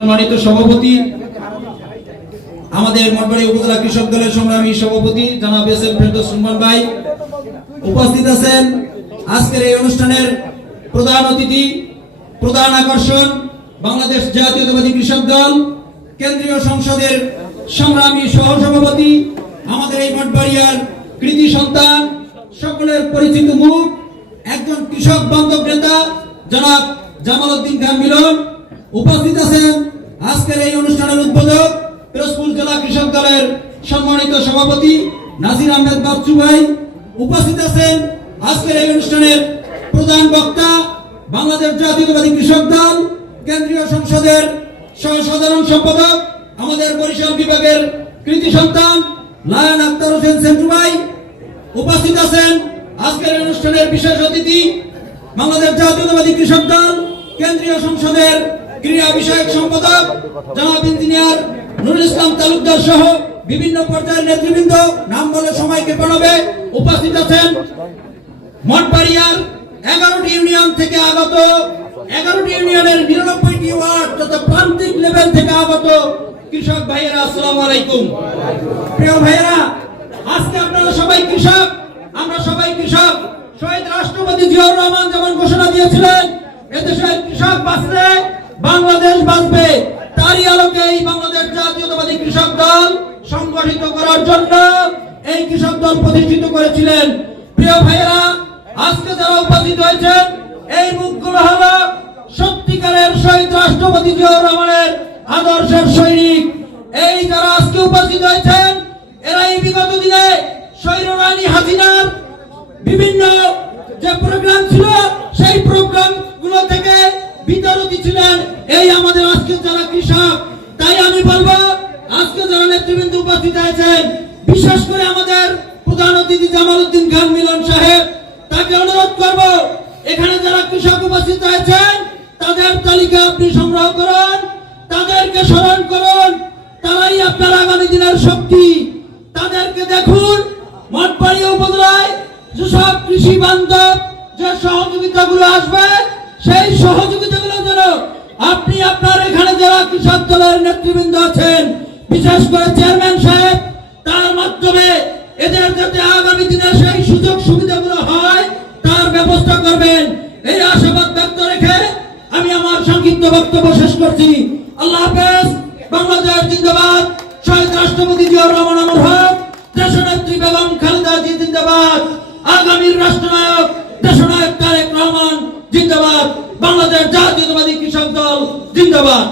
সম্মানিত সভাপতি, আমাদের মঠবাড়ি উপজেলা কৃষক দলের সংগ্রামী সভাপতি জনাব এস এম ফেরদৌস রহমান ভাই উপস্থিত আছেন। আজকের এই অনুষ্ঠানের প্রধান অতিথি, প্রধান আকর্ষণ বাংলাদেশ জাতীয়তাবাদী কৃষক দল, কেন্দ্রীয় সংসদের সংগ্রামী সহসভাপতি, আমাদের এই মঠবাড়িয়ার কৃতি সন্তান, সকলের পরিচিত মুখ, একজন কৃষক বান্ধব নেতা, জনাব জামাল উদ্দিন খান মিলন, উপস্থিত আছেন আজকের এই অনুষ্ঠানের উদ্বোধক পিরোজপুর জেলা কৃষক দলের সম্মানিত সভাপতি নাজির আহমেদ বাচ্চু ভাই উপস্থিত আছেন আজকের এই অনুষ্ঠানের প্রধান বক্তা বাংলাদেশ জাতীয়তাবাদী কৃষক দল, কেন্দ্রীয় সংসদের সহ সাধারণ সম্পাদক, আমাদের বরিশাল বিভাগের কৃতি সন্তান, লায়ন আক্তার হোসেন সেন্টু ভাই উপস্থিত আছেন আজকের অনুষ্ঠানের বিশেষ অতিথি বাংলাদেশ জাতীয়তাবাদী কৃষক দল, কেন্দ্রীয় সংসদের ক্রীড়া বিষয়ক সম্পাদক জনাব ইঞ্জিনিয়ার নুরুল ইসলাম তালুকদার সহ বিভিন্ন পর্যায়ের নেতৃবৃন্দ নাম বলে সময়কে প্রণবে উপস্থিত আছেন। মঠবাড়িয়ার এগারোটি ইউনিয়ন থেকে আগত, এগারোটি ইউনিয়নের নিরানব্বইটি ওয়ার্ড তথা প্রান্তিক লেভেল থেকে আগত কৃষক ভাইয়েরা, আসসালাম আলাইকুম। প্রিয় ভাইয়েরা, আজকে আপনারা সবাই কৃষক, আমরা সবাই কৃষক। শহীদ রাষ্ট্রপতি জিয়াউর রহমান যেমন ঘোষণা দিয়েছিলেন, এদেশের কৃষক বাঁচলে বাংলাদেশ বাঁচবে, তারই আলোকে এই বাংলাদেশ জাতীয়তাবাদী কৃষক দল সংগঠিত করার জন্য এই কৃষক দল প্রতিষ্ঠিত করেছিলেন। প্রিয় ভাইয়েরা, আজকে যারা উপস্থিত হয়েছেন, এই মুখগুলো হলো সত্যিকারের শহীদ রাষ্ট্রপতি জিয়াউর রহমানের আদর্শের সৈনিক। এই যারা আজকে উপস্থিত হয়েছেন এরা এই বিগত দিনে শৈর রানী হাসিনার বিভিন্ন যে এই আমাদের আজকে যারা কৃষক, তাই আমি বলব, আজকে যারা নেতৃবৃন্দ উপস্থিত হয়েছেন, বিশেষ করে আমাদের প্রধান অতিথি জামাল উদ্দিন খান মিলন সাহেব, তাকে অনুরোধ করব, এখানে যারা কৃষক উপস্থিত হয়েছেন, তাদের তালিকা আপনি সংগ্রহ করুন, তাদেরকে স্মরণ করুন, তারাই আপনার আগামী দিনের শক্তি। তাদেরকে দেখুন, মঠবাড়ি উপজেলায় যেসব কৃষি বান্ধব, যে সহযোগিতাগুলো আসবে, সেই সহযোগিতাগুলো যেন আপনি আপনার এখানে যারা কৃষক দলের নেতৃবৃন্দ আছেন, বিশেষ করে চেয়ারম্যান সাহেব, তার মাধ্যমে এদের যাতে আগামী দিনে সেই সুযোগ সুবিধাগুলো হয়, তার ব্যবস্থা করবেন। এই আশাবাদ ব্যক্ত রেখে আমি আমার সংক্ষিপ্ত বক্তব্য শেষ করছি। আল্লাহ হাফেজ, বাংলাদেশ জিন্দাবাদ, শহীদ রাষ্ট্রপতি জিয়াউর রহমান অমর হক, দেশনেত্রী বেগম খালেদা জি জিন্দাবাদ, আগামীর রাষ্ট্রনায়ক দেশনায়ক তারেক রহমান জিন্দাবাদ, বাংলাদেশ জাতীয়তাবাদী কৃষক দল জিন্দাবাদ।